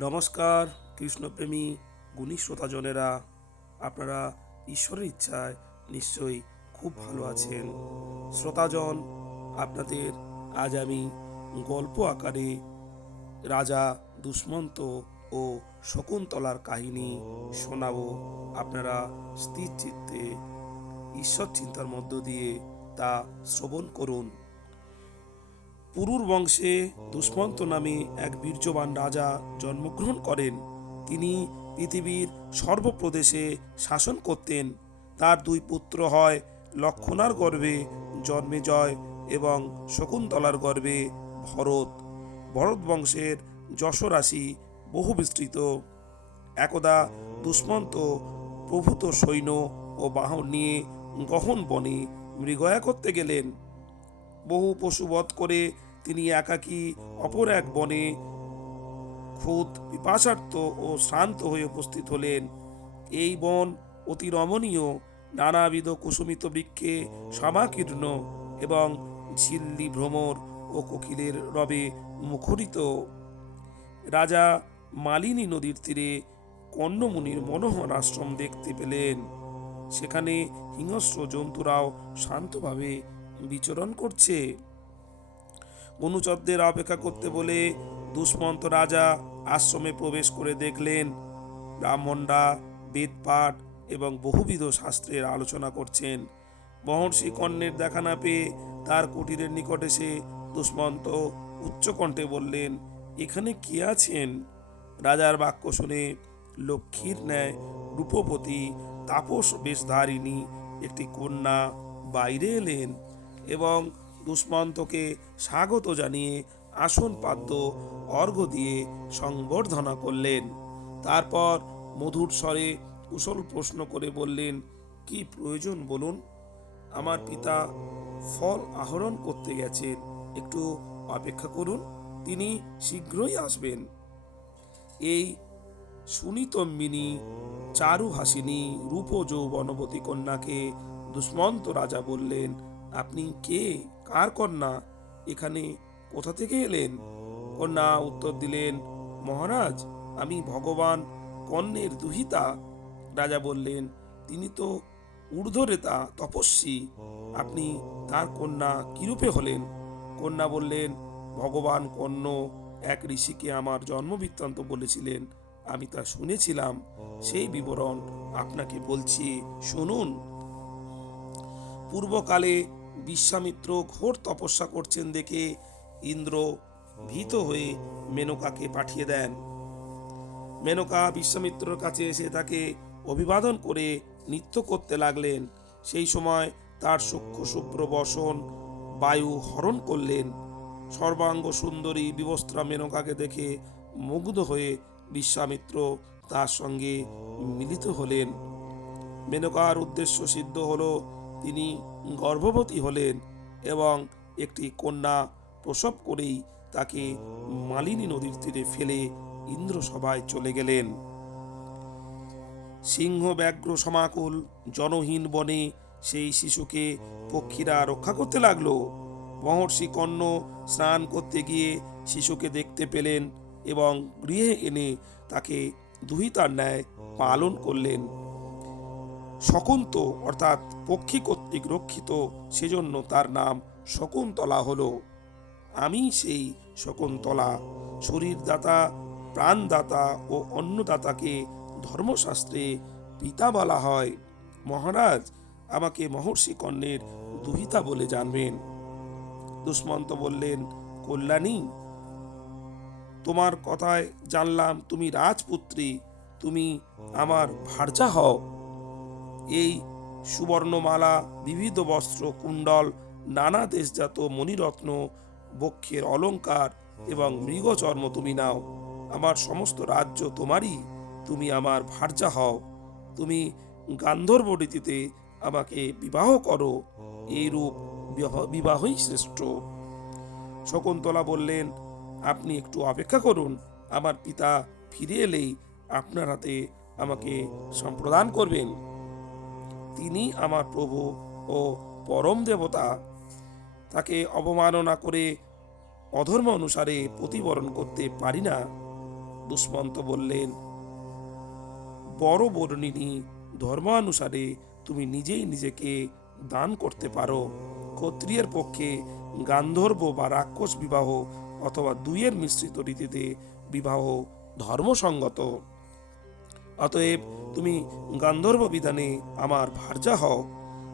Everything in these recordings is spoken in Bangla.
নমস্কার, কৃষ্ণপ্রেমী গুণী শ্রোতাজনেরা। আপনারা ঈশ্বরের ইচ্ছায় নিশ্চয়ই খুব ভালো আছেন। শ্রোতাজন, আপনাদের আজ আমি গল্প আকারে রাজা দুষ্মন্ত ও শকুন্তলার কাহিনী শোনাবো। আপনারা স্থির চিত্তে ঈশ্বর চিন্তার মধ্য দিয়ে তা শ্রবণ করুন। পুরুর বংশে দুষ্মন্ত নামে এক বীর্যবান রাজা জন্মগ্রহণ করেন। তিনি পৃথিবীর সর্বপ্রদেশে শাসন করতেন। তার দুই পুত্র হয় লক্ষণার গর্ভে জন্মেজয় এবং শকুন্তলার গর্ভে ভরত। ভরত বংশের যশরাশি বহু বিস্তৃত একদা দুষ্মন্ত প্রভূত সৈন্য ও বাহন নিয়ে গহন বনে মৃগয়া করতে গেলেন। বহু পশুবধ করে তিনি একাকী অপর এক বনে খুদ পিপাসার্থ ও শ্রান্ত হয়ে উপস্থিত হলেন। এই বন অতি রমণীয়, নানাবিধ কুসুমিত বৃক্ষে সমাকীর্ণ এবং ঝিল্লি ভ্রমর ও কোকিলের রবে মুখরিত। রাজা মালিনী নদীর তীরে কর্ণমুনির মনোহর আশ্রম দেখতে পেলেন। সেখানে হিংস্র জন্তুরাও শান্তভাবে বিচরণ করছে। অনুচরদের অপেক্ষা করতে বলে দুষ্মন্ত রাজা আশ্রমে প্রবেশ করে দেখলেন ব্রাহ্মণরা বেদপাঠ এবং বহুবিধ শাস্ত্রের আলোচনা করছেন। মহর্ষি কর্ণের দেখা না পেয়ে তার কুটিরের নিকট এসে দুষ্মন্ত উচ্চকণ্ঠে বললেন, এখানে কে আছেন? রাজার বাক্য শুনে লক্ষ্মীর ন্যায় রূপপতি তাপস বেশধারিণী একটি কন্যা বাইরে এলেন এবং দুষ্মন্তকে স্বাগত জানিয়ে আসন পাদ্য অর্ঘ্য দিয়ে সংবর্ধনা করলেন। তারপর মধুর স্বরে কুশল প্রশ্ন করে বললেন, কি প্রয়োজন বলুন? আমার পিতা ফল আহরণ করতে গেছেন। একটু অপেক্ষা করুন, তিনি শীঘ্রই আসবেন। এই সুনিতম্বিনী চারু হাসিনী রূপ যৌবনবতী কন্যাকে দুষ্মন্ত রাজা বললেন, আপনি কে? কার কন্যা? এখানে কোথা থেকে এলেন? কন্যা উত্তর দিলেন, মহারাজ, আমি ভগবান কর্ণের দুহিতা। রাজা বললেন, তিনি তো ঊর্ধ্বরেতা, তপস্বী। আপনি তার কন্যা কিরূপে হলেন? কন্যা বললেন, ভগবান কর্ণ এক ঋষিকে আমার জন্মবৃত্তান্ত বলেছিলেন। আমি তা শুনেছিলাম। সেই বিবরণ আপনাকে বলছি, শুনুন। পূর্বকালে বিশ্বামিত্র ঘোর তপস্যা করছেন দেখে ইন্দ্র ভীত হয়ে মেনকাকে পাঠিয়ে দেন। মেনকা বিশ্বামিত্রর কাছে এসে তাকে অভিবাদন করে নৃত্য করতে লাগলেন। সেই সময় তার সূক্ষ্ম শুভ্র বসন, বায়ু হরণ করলেন। সর্বাঙ্গ সুন্দরী বিবস্ত্রা মেনকাকে দেখে মুগ্ধ হয়ে বিশ্বামিত্র তার সঙ্গে মিলিত হলেন। মেনকার উদ্দেশ্য সিদ্ধ হলো তিনি গর্ভবতী হলেন এবং একটি কন্যা প্রসব করেই তাকে মালিনী নদীর তীরে ফেলে ইন্দ্র সভায় চলে গেলেন। সিংহ ব্যাঘ্র সমাকুল জনহীন বনে সেই শিশুকে পক্ষীরা রক্ষা করতে লাগল। মহর্ষি কর্ণ স্নান করতে গিয়ে শিশুকে দেখতে পেলেন এবং গৃহে এনে তাকে দুহিতার ন্যায় পালন করলেন। শকুন্ত, অর্থাৎ পক্ষী কর্তৃক রক্ষিত, সেজন্য তার নাম শকুন্তলা হলো। আমি সেই শকুন্তলা, শরীরদাতা, প্রাণদাতা ও অন্নদাতাকে ধর্মশাস্ত্রে পিতা বলা হয়। মহারাজ, আমাকে মহর্ষি কর্ণের দুহিতা বলে জানবেন। দুষ্মন্ত বললেন, কল্যাণী, তোমার কথায় জানলাম তুমি রাজপুত্রী, তুমি আমার ভার্যা হও। এই সুবর্ণমালা, বিবিধ বস্ত্র, কুণ্ডল, নানা দেশজাত মণিরত্ন, বক্ষের অলংকার এবং মৃগচর্ম তুমি নাও। আমার সমস্ত রাজ্য তোমারই, তুমি আমার ভার্যা হও। তুমি গান্ধর্ব রীতিতে আমাকে বিবাহ করো, এইরূপ বিবাহই শ্রেষ্ঠ। শকুন্তলা বললেন, আপনি একটু অপেক্ষা করুন, আমার পিতা ফিরে এলেই আপনার হাতে আমাকে সম্প্রদান করবেন। তিনি আমার প্রভু ও পরম দেবতা তাকে অবমাননা করে অধর্ম অনুসারে প্রতিবরণ করতে পারি না, দুষ্মন্ত বললেন, বড় বর্ণিনী, ধর্মানুসারে তুমি নিজেই নিজেকে দান করতে পারো। ক্ষত্রিয়ের পক্ষে গান্ধর্ব বা রাক্ষস বিবাহ অথবা দুইয়ের মিশ্রিত রীতিতে বিবাহ ধর্মসঙ্গত। অতএব তুমি গান্ধর্ব বিধানে আমার ভার্যা হও।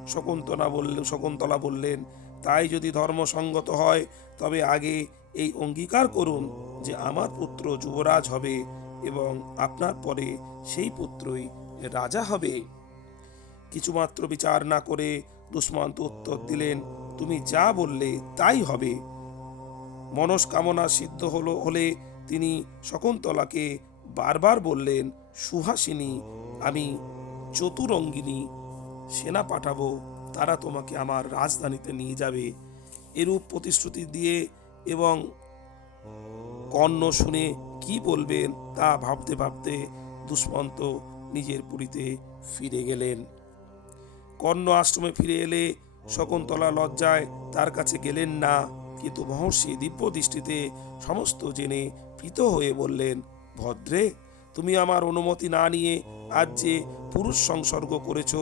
শকুন্তলা বললে, শকুন্তলা বললেন, তাই যদি ধর্মসঙ্গত হয়, তবে আগে এই অঙ্গীকার করুন যে আমার পুত্র যুবরাজ হবে এবং আপনার পরে সেই পুত্রই রাজা হবে। কিছুমাত্র বিচার না করে দুষ্মন্ত উত্তর দিলেন, তুমি যা বললে তাই হবে। মনস্কামনা সিদ্ধ হলো, হলে তিনি শকুন্তলাকে বারবার বললেন সুহাসিনী, আমি চতুরঙ্গিনী, সেনা পাঠাবো, তারা তোমাকে আমার রাজধানীতে নিয়ে যাবে। এরূপ প্রতিশ্রুতি দিয়ে এবং কর্ণ শুনে কি বলবেন তা ভাবতে ভাবতে দুষ্মন্ত নিজের পুরীতে ফিরে গেলেন। কর্ণ আশ্রমে ফিরে এলে শকুন্তলা লজ্জায় তার কাছে গেলেন না, কিন্তু মহর্ষি দিব্য দৃষ্টিতে সমস্ত জেনে প্রীত হয়ে বললেন, ভদ্রে তুমি আমার অনুমতি না নিয়ে আজ যে পুরুষ সংসর্গ করেছ,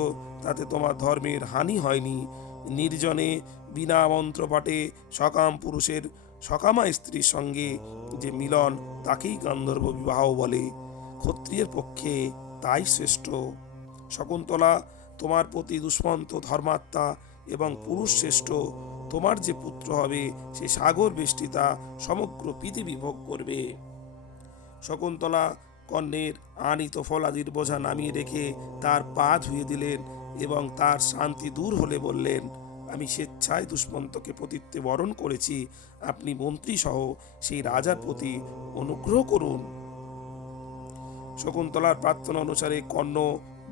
তাতে তোমার ধর্মের হানি হয়নি। নির্জনে বিনা মন্ত্রপাঠে সকাম পুরুষের সকামা স্ত্রীর সঙ্গে যে মিলন, তাকেই গান্ধর্ব বিবাহ বলে। ক্ষত্রিয়ের পক্ষে তাই শ্রেষ্ঠ। শকুন্তলা, তোমার প্রতি দুষ্মন্ত ধর্মাত্মা এবং পুরুষ শ্রেষ্ঠ, তোমার যে পুত্র হবে, সে সাগর বেষ্টিতা সমগ্র পৃথিবী ভোগ করবে। শকুন্তলা কর্ণের আনিত ফলাদির বোঝা নামিয়ে রেখে তার পা ধুয়ে দিলেন এবং তার শান্তি দূর হলে বললেন, আমি স্বেচ্ছায় দুষ্মন্তকে পতিত্বে বরণ করেছি। আপনি মন্ত্রী সহ সেই রাজার প্রতি অনুগ্রহ করুন শকুন্তলার প্রার্থনা অনুসারে কর্ণ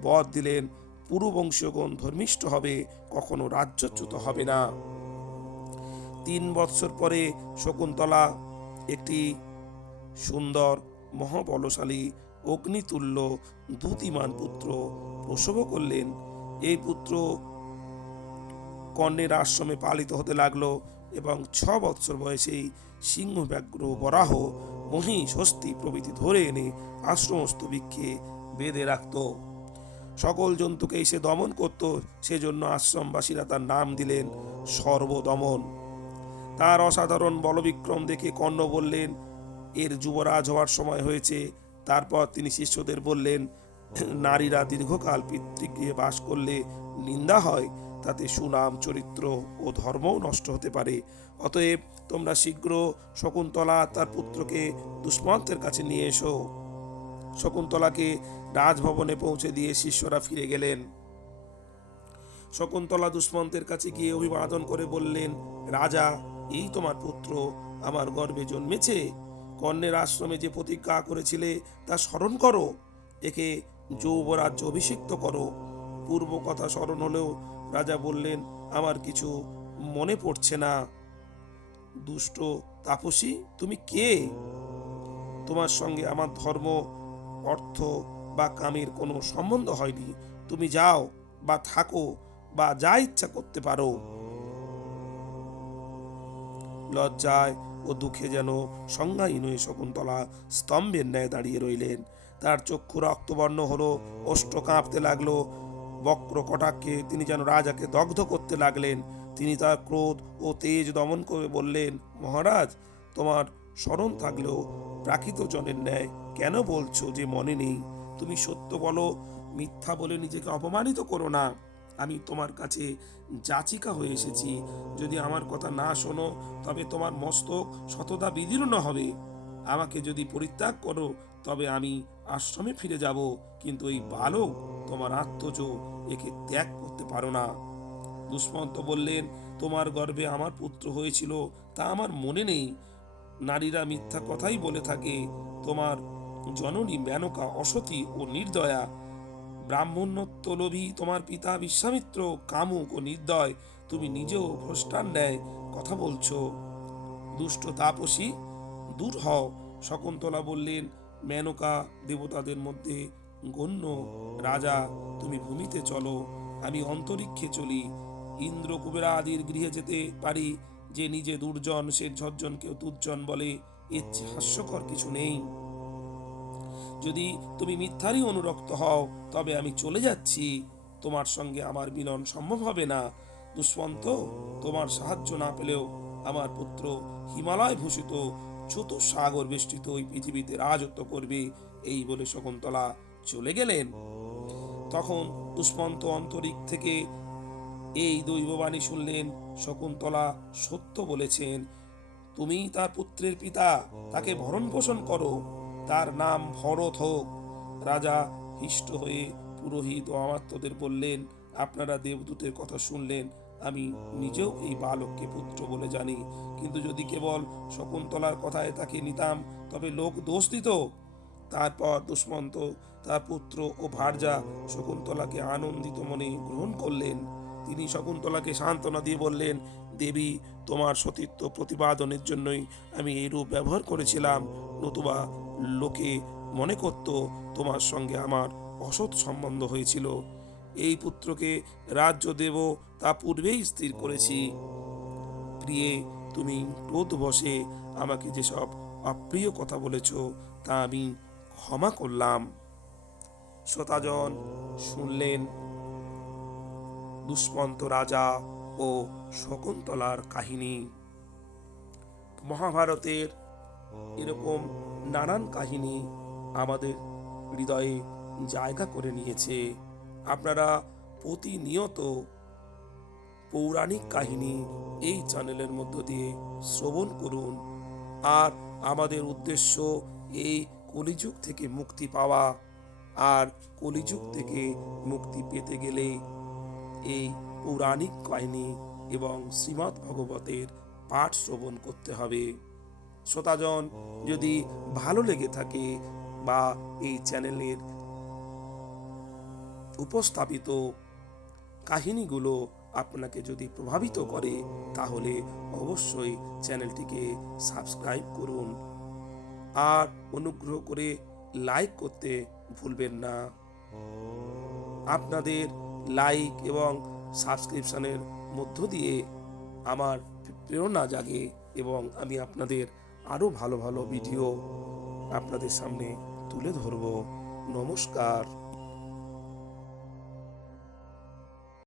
বধ দিলেন পুরুবংশীয়গণ ধর্মিষ্ঠ হবে, কখনো রাজ্যচ্যুত হবে না। তিন বৎসর পরে শকুন্তলা একটি সুন্দর মহাবলশালী অগ্নিতুল্য দ্যুতিমান পুত্র প্রসব করলেন। এই পুত্র কর্ণের আশ্রমে পালিত হতে লাগল এবং ছ বৎসর বয়সেই সিংহ ব্যাঘ্র বরাহ মহিষ হস্তি প্রভৃতি ধরে এনে আশ্রমস্থ বৃক্ষে বেঁধে রাখত। সকল জন্তুকে সে দমন করত, সেজন্য আশ্রমবাসীরা তার নাম দিলেন সর্বদমন। তার অসাধারণ বলবিক্রম দেখে কর্ণ বললেন যুবরাজ হওয়ার সময় হয়েছে। তারপর তিনি শিষ্যদের বললেন, নারীরা দীর্ঘকাল পিতৃগৃহে বাস করলে নিন্দা হয়, তাতে সুনাম, চরিত্র ও ধর্মও নষ্ট হতে পারে। অতএব তোমরা শীঘ্র শকুন্তলা তার পুত্রকে দুষ্মন্তের কাছে নিয়ে এসো। শকুন্তলাকে রাজভবনে পৌঁছে দিয়ে শিষ্যরা ফিরে গেলেন। শকুন্তলা দুষ্মন্তের কাছে গিয়ে অভিবাদন করে বললেন, রাজা, এই তোমার পুত্র আমার গর্বে জন্মেছে। কর্ণের আশ্রমে যে প্রতিজ্ঞা করেছিলে তা স্মরণ করো। একে যৌবরাজ্য অভিষিক্ত করো। পূর্ব কথা স্মরণ হলেও রাজা বললেন, আমার কিছু মনে পড়ছে না। দুষ্ট তাপসী, তুমি কে? তোমার সঙ্গে আমার ধর্ম, অর্থ বা কামের কোনো সম্বন্ধ হয়নি। তুমি যাও বা থাকো বা যা ইচ্ছা করতে পারো। লজ্জায় ও দুঃখে যেন সংজ্ঞাহীন হয়ে শকুন্তলা স্তম্ভের ন্যায় দাঁড়িয়ে রইলেন। তার চক্ষু রক্তবর্ণ হলো, অষ্ট কাঁপতে লাগল। বক্র কটাক্ষে তিনি যেন রাজাকে দগ্ধ করতে লাগলেন। তিনি তার ক্রোধ ও তেজ দমন করে বললেন, মহারাজ, তোমার স্মরণ থাকলেও প্রাকৃত জনের ন্যায় কেন বলছো যে মনে নেই? তুমি সত্য বলো, মিথ্যা বলে নিজেকে অপমানিত করো না। আমি তোমার কাছে যাচিকা হয়ে এসেছি। যদি আমার কথা না শোনো, তবে তোমার মস্তক শতদা বিদীর্ণ হবে। আমাকে যদি পরিত্যাগ করো, তবে আমি আশ্রমে ফিরে যাব। কিন্তু এই বালক তোমার আত্মজ, একে ত্যাগ করতে পারো না। দুষ্মন্ত বললেন, তোমার গর্ভে আমার পুত্র হয়েছিল, তা আমার মনে নেই। নারীরা মিথ্যা কথাই বলে থাকে। তোমার জননী মেনকা অসতী ও নির্দয়া ব্রাহ্মণ্যত্ব লোভী তোমার পিতা বিশ্বামিত্র কামুক ও নির্দয়, তুমি নিজেও ভ্রষ্টার ন্যায় কথা বলছো। দুষ্ট তাপসী, দূর হও। শকুন্তলা বললেন, মেনকা দেবতাদের মধ্যে গণ্য রাজা, তুমি ভূমিতে চলো, আমি অন্তরিক্ষে চলি। ইন্দ্র কুবেরা আদির গৃহে যেতে পারি, যে নিজে দুর্জন, সে ঝজ্জনকেও দুর্জন বলে, এর হাস্যকর কিছু নেই। যদি তুমি মিথ্যারই অনুরক্ত হও, তবে আমি চলে যাচ্ছি। তোমার সঙ্গে আমার মিলন সম্ভব হবে না। দুষ্মন্ত, তোমার সাহায্য না পেলেও আমার পুত্র হিমালয় ভূষিত সাগর বেষ্টিত ওই পৃথিবীতে রাজত্ব করবে, এই বলে শকুন্তলা চলে গেলেন। তখন দুষ্মন্ত অন্তরিক থেকে এই দৈববাণী শুনলেন। শকুন্তলা সত্য বলেছেন, তুমি তার পুত্রের পিতা, তাকে ভরণ পোষণ করো। তার নাম ভরত হোক। রাজা হিষ্ট হয়ে পুরোহিত ও বললেন, আপনারা দেবদূতের কথা শুনলেন, আমি নিজেও এই বালককে পুত্র বলে জানি। কিন্তু যদি কেবল শকুন্তলার কথায় তাকে নিতাম, তবে লোক দোষ দিত। তারপর দুষ্মন্ত, তার পুত্র ও ভার্যা শকুন্তলাকে আনন্দিত মনে গ্রহণ করলেন। তিনি শকুন্তলাকে সান্ত্বনা দিয়ে বললেন, দেবী, তোমার সতীত্ব প্রতিপাদনের জন্যই আমি এই রূপ ব্যবহার করেছিলাম। নতুবা লোকে মনে করত তোমার সঙ্গে আমার অসৎ সম্বন্ধ হয়েছিল। এই পুত্রকে রাজ্য দেব, তা পূর্বেই স্থির করেছি। প্রিয়ে, তুমি ক্রোধ বসে আমাকে যেসব অপ্রিয় কথা বলেছ, তা আমি ক্ষমা করলাম। শ্রোতাজন, শুনলেন? দুষ্মন্ত রাজা ও শকুন্তলার কাহিনী। মহাভারতের এরকম নানান কাহিনী আমাদের হৃদয়ে জায়গা করে নিয়েছে। আপনারা প্রতিনিয়ত পৌরাণিক কাহিনী এই চ্যানেলের মধ্য দিয়ে শ্রবণ করুন। আর আমাদের উদ্দেশ্য এই কলিযুগ থেকে মুক্তি পাওয়া, আর কলিযুগ থেকে মুক্তি পেতে গেলে এই পৌরাণিক কাহিনী এবং শ্রীমদ্ ভগবতের পাঠ শ্রবণ করতে হবে। শ্রোতাজন, যদি ভালো লেগে থাকে বা এই চ্যানেলের উপস্থাপিত কাহিনীগুলো আপনাকে যদি প্রভাবিত করে, তাহলে অবশ্যই চ্যানেলটিকে সাবস্ক্রাইব করুন। আর অনুগ্রহ করে লাইক করতে ভুলবেন না। আপনাদের লাইক এবং সাবস্ক্রিপশনের মধ্য দিয়ে আমার প্রেরণা জাগে এবং আমি আপনাদের আরও ভালো ভালো ভিডিও আপনাদের সামনে তুলে ধরব। নমস্কার।